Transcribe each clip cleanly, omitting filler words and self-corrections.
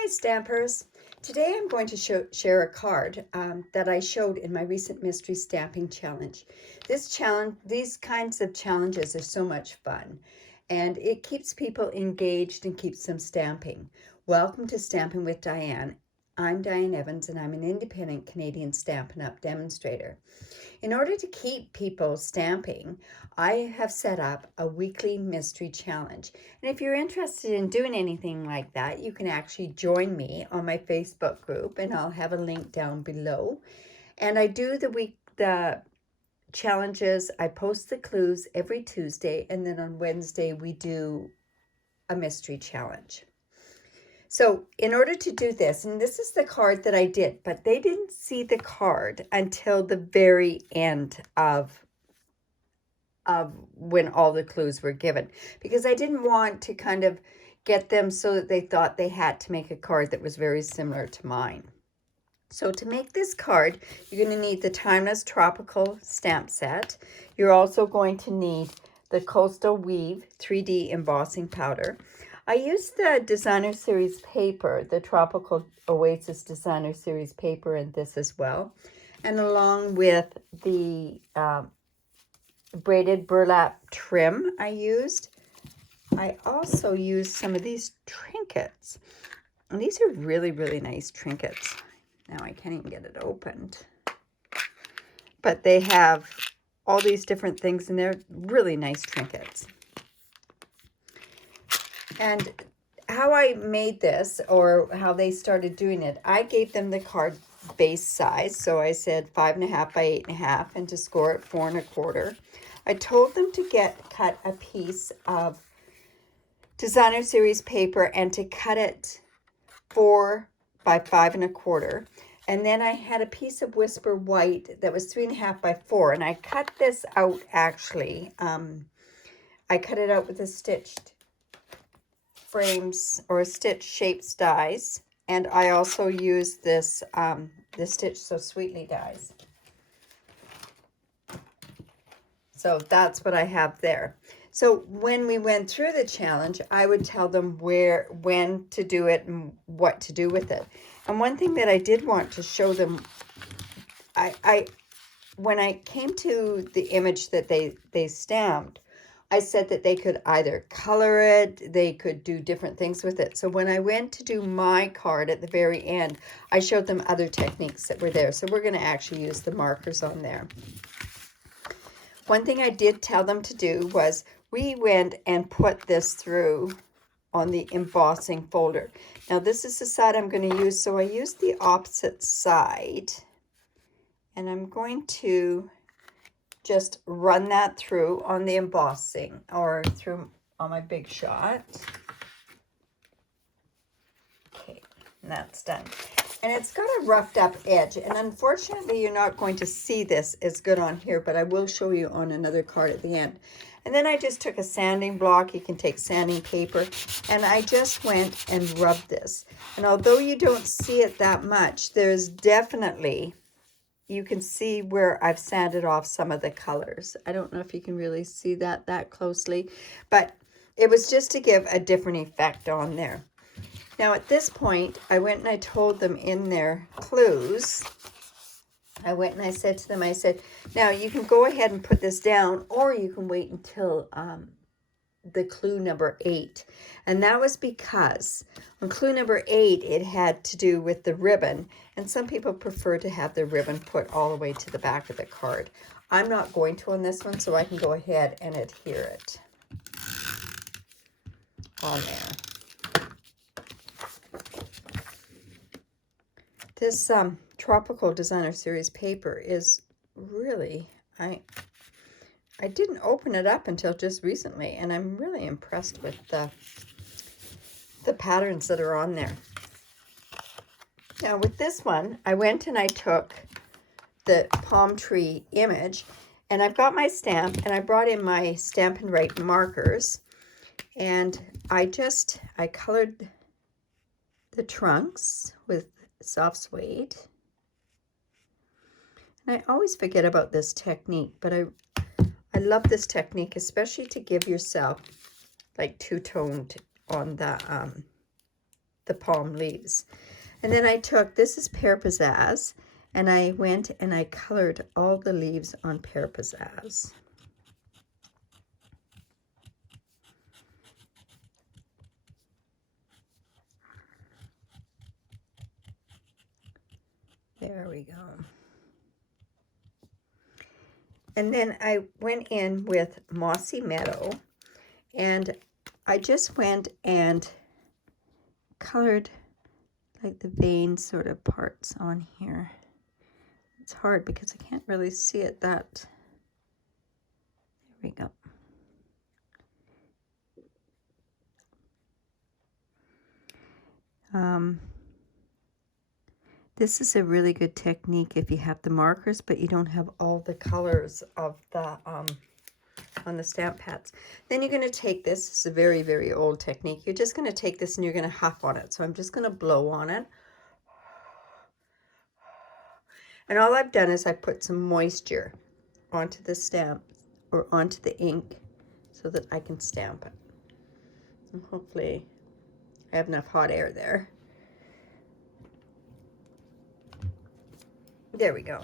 Hi Stampers! Today I'm going to share a card that I showed in my recent mystery stamping challenge. These kinds of challenges are so much fun and it keeps people engaged and keeps them stamping. Welcome to Stamping with Diane. I'm Diane Evans and I'm an independent Canadian Stampin' Up demonstrator. In order to keep people stamping, I have set up a weekly mystery challenge. And if you're interested in doing anything like that, you can actually join me on my Facebook group, and I'll have a link down below. And I do the challenges, I post the clues every Tuesday, and then on Wednesday we do a mystery challenge. So in order to do this, and this is the card that I did, but they didn't see the card until the very end of when all the clues were given, because I didn't want to kind of get them so that they thought they had to make a card that was very similar to mine. So to make this card, you're going to need the Timeless Tropical stamp set. You're also going to need the Coastal Weave 3D embossing powder. I used the Designer Series paper, the Tropical Oasis Designer Series paper, and this as well. And along with the braided burlap trim I also used some of these trinkets. And these are really, really nice trinkets. Now I can't even get it opened. But they have all these different things, and they're really nice trinkets. And how I made this, or how they started doing it, I gave them the card base size. So I said 5.5 by 8.5, and to score it 4 1/4. I told them to cut a piece of Designer Series paper and to cut it 4 by 5 1/4. And then I had a piece of Whisper White that was 3.5 by 4. And I cut this out actually. I cut it out with a stitched frames or stitch shaped dies, and I also used this the Stitch So Sweetly dies. So that's what I have there. So when we went through the challenge, I would tell them when to do it and what to do with it. And one thing that I did want to show them, when I came to the image that they stamped, I said that they could either color it, they could do different things with it. So when I went to do my card at the very end, I showed them other techniques that were there. So we're going to actually use the markers on there. One thing I did tell them to do was we went and put this through on the embossing folder. Now this is the side I'm going to use, so I used the opposite side. And I'm going to just run that through on the embossing, or through on my Big Shot. Okay, and that's done. And it's got a roughed up edge, and unfortunately you're not going to see this as good on here, but I will show you on another card at the end. And then I just took a sanding block, you can take sanding paper, and I just went and rubbed this. And although you don't see it that much, there's definitely, you can see where I've sanded off some of the colors. I don't know if you can really see that closely, but it was just to give a different effect on there. Now at this point, I went and I told them in their clues, I went and I said to them, I said, now you can go ahead and put this down, or you can wait until the clue number 8. And that was because on clue number 8, it had to do with the ribbon. And some people prefer to have the ribbon put all the way to the back of the card. I'm not going to on this one, so I can go ahead and adhere it on there. This Tropical Designer Series paper is really, I didn't open it up until just recently, and I'm really impressed with the patterns that are on there. Now with this one, I went and I took the palm tree image, and I've got my stamp, and I brought in my Stampin' Right markers, and I colored the trunks with soft suede. And I always forget about this technique, but I love this technique, especially to give yourself like two-toned on the the palm leaves. And then I took, this is Pear Pizzazz, and I went and I colored all the leaves on Pear Pizzazz. There we go. And then I went in with Mossy Meadow, and I just went and colored like the vein sort of parts on here. It's hard because I can't really see it that. There we go. This is a really good technique if you have the markers, but you don't have all the colors of the on the stamp pads. Then you're going to take this. This is a very, very old technique. You're just going to take this and you're going to huff on it. So I'm just going to blow on it. And all I've done is I put some moisture onto the stamp or onto the ink so that I can stamp it. And hopefully I have enough hot air there. There we go.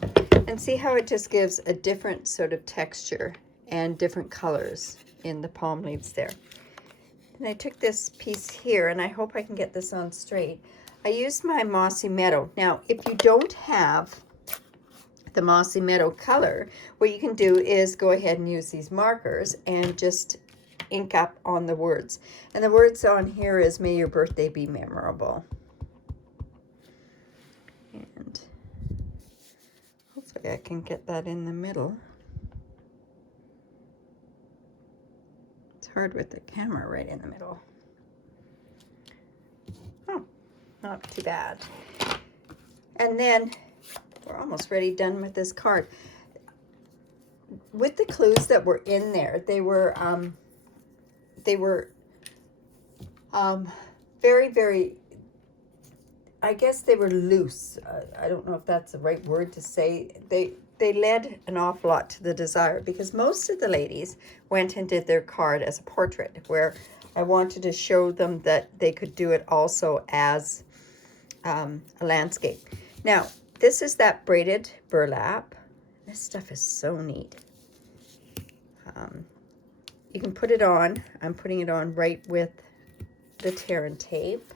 And see how it just gives a different sort of texture and different colors in the palm leaves there. And I took this piece here, and I hope I can get this on straight. I used my Mossy Meadow. Now, if you don't have the Mossy Meadow color, what you can do is go ahead and use these markers and just ink up on the words. And the words on here is, "May your birthday be memorable." And hopefully I can get that in the middle. It's hard with the camera right in the middle. Oh, not too bad. And then we're almost ready, done with this card. With the clues that were in there, they were very, very, I guess they were loose. I don't know if that's the right word to say. They led an awful lot to the desire, because most of the ladies went and did their card as a portrait, where I wanted to show them that they could do it also as a landscape. Now, this is that braided burlap. This stuff is so neat. You can put it on. I'm putting it on right with the tear and tape.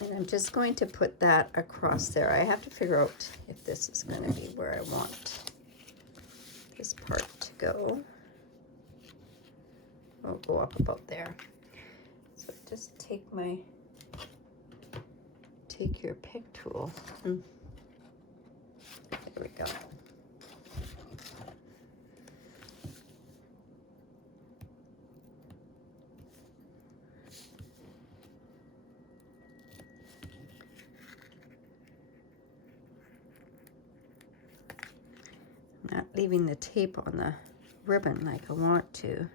And I'm just going to put that across there. I have to figure out if this is going to be where I want this part to go. I'll go up about there. So just take your pick tool. There we go. Not leaving the tape on the ribbon like I want to.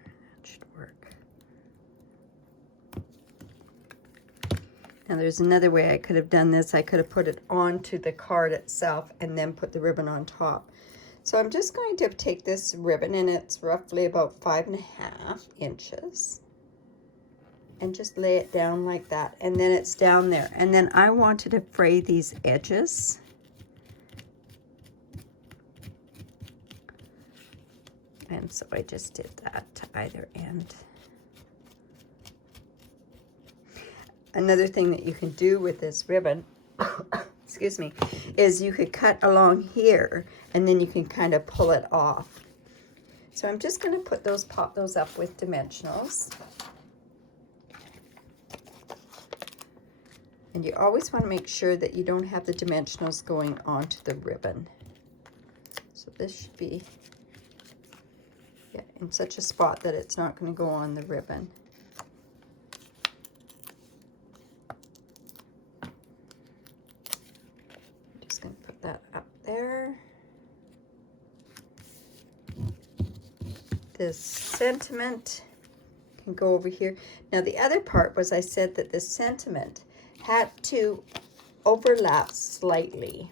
That should work. Now there's another way I could have done this. I could have put it onto the card itself and then put the ribbon on top. So I'm just going to take this ribbon, and it's roughly about 5.5 inches. And just lay it down like that, and then it's down there. And then I wanted to fray these edges. And so I just did that to either end. Another thing that you can do with this ribbon, excuse me, is you could cut along here, and then you can kind of pull it off. So I'm just going to pop those up with dimensionals. And you always want to make sure that you don't have the dimensionals going onto the ribbon. So this should be in such a spot that it's not going to go on the ribbon. I'm just going to put that up there. This sentiment can go over here. Now the other part was I said that this sentiment had to overlap slightly.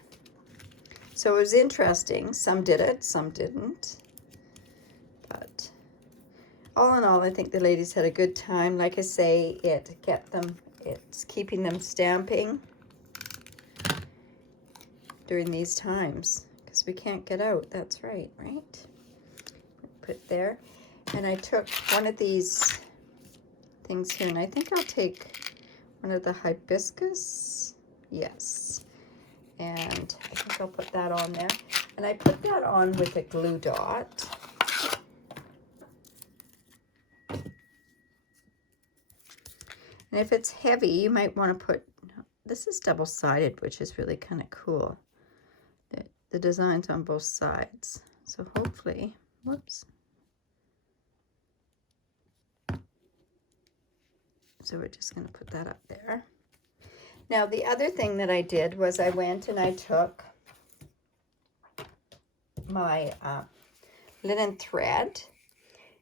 So it was interesting. Some did it, some didn't. But all in all, I think the ladies had a good time. Like I say, it's keeping them stamping during these times because we can't get out. That's right? Put it there. And I took one of these things here, and I think I'll take one of the hibiscus. Yes. And I think I'll put that on there. And I put that on with a glue dot. And if it's heavy, you might want to put, this is double-sided, which is really kind of cool. The design's on both sides. So hopefully, whoops. So we're just going to put that up there. Now, the other thing that I did was I went and I took my linen thread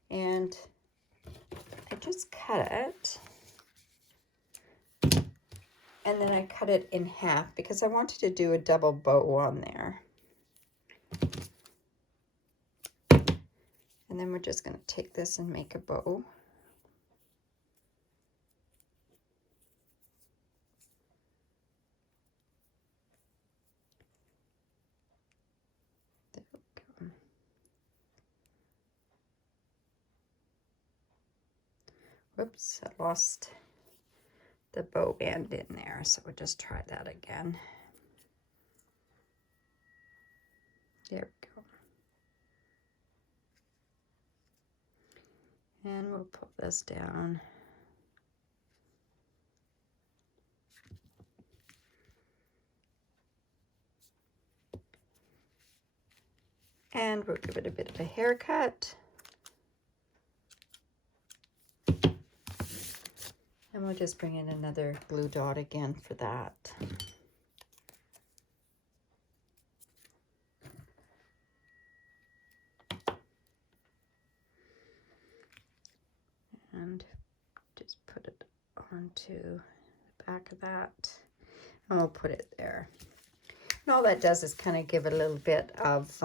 and I just cut it. And then I cut it in half because I wanted to do a double bow on there. And then we're just going to take this and make a bow. There we go. Whoops, I lost the bow end in there, so we'll just try that again. There we go. And we'll pull this down. And we'll give it a bit of a haircut. And we'll just bring in another glue dot again for that. And just put it onto the back of that. And we'll put it there. And all that does is kind of give it a little bit of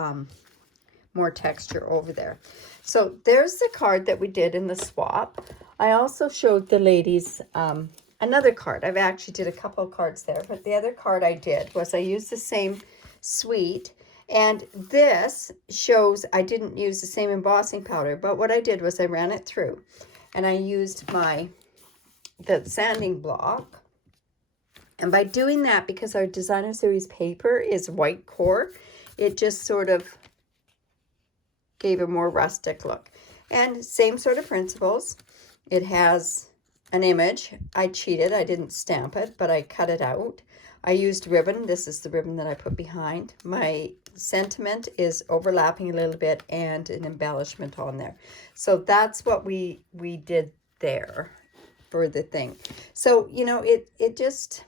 more texture over there. So there's the card that we did in the swap. I also showed the ladies another card. I've actually did a couple of cards there, but the other card I did was I used the same suite, and this shows I didn't use the same embossing powder, but what I did was I ran it through and I used the sanding block. And by doing that, because our designer series paper is white core, it just sort of gave a more rustic look. And same sort of principles. It has an image. I cheated. I didn't stamp it, but I cut it out. I used ribbon. This is the ribbon that I put behind. My sentiment is overlapping a little bit and an embellishment on there. So that's what we did there for the thing. So, you know, it just,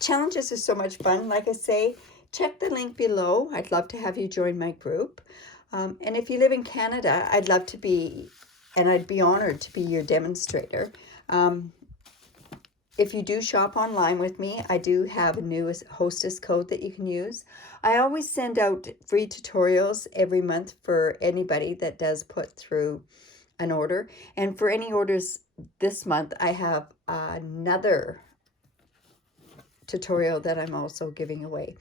challenges are so much fun. Like I say, check the link below. I'd love to have you join my group. And if you live in Canada, I'd love to be, and I'd be honored to be your demonstrator. If you do shop online with me, I do have a new hostess code that you can use. I always send out free tutorials every month for anybody that does put through an order. And for any orders this month, I have another tutorial that I'm also giving away.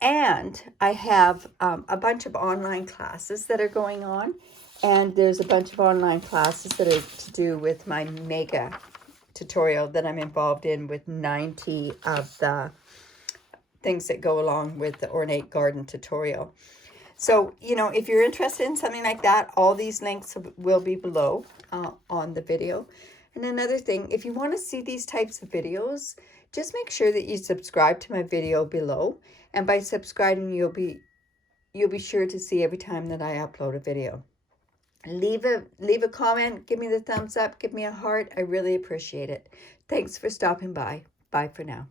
And I have a bunch of online classes that are going on. And there's a bunch of online classes that are to do with my mega tutorial that I'm involved in with 90 of the things that go along with the ornate garden tutorial. So, you know, if you're interested in something like that, all these links will be below on the video. And another thing, if you want to see these types of videos, just make sure that you subscribe to my video below. And by subscribing, you'll be sure to see every time that I upload a video. Leave a comment, give me the thumbs up, give me a heart. I really appreciate it. Thanks for stopping by. Bye for now.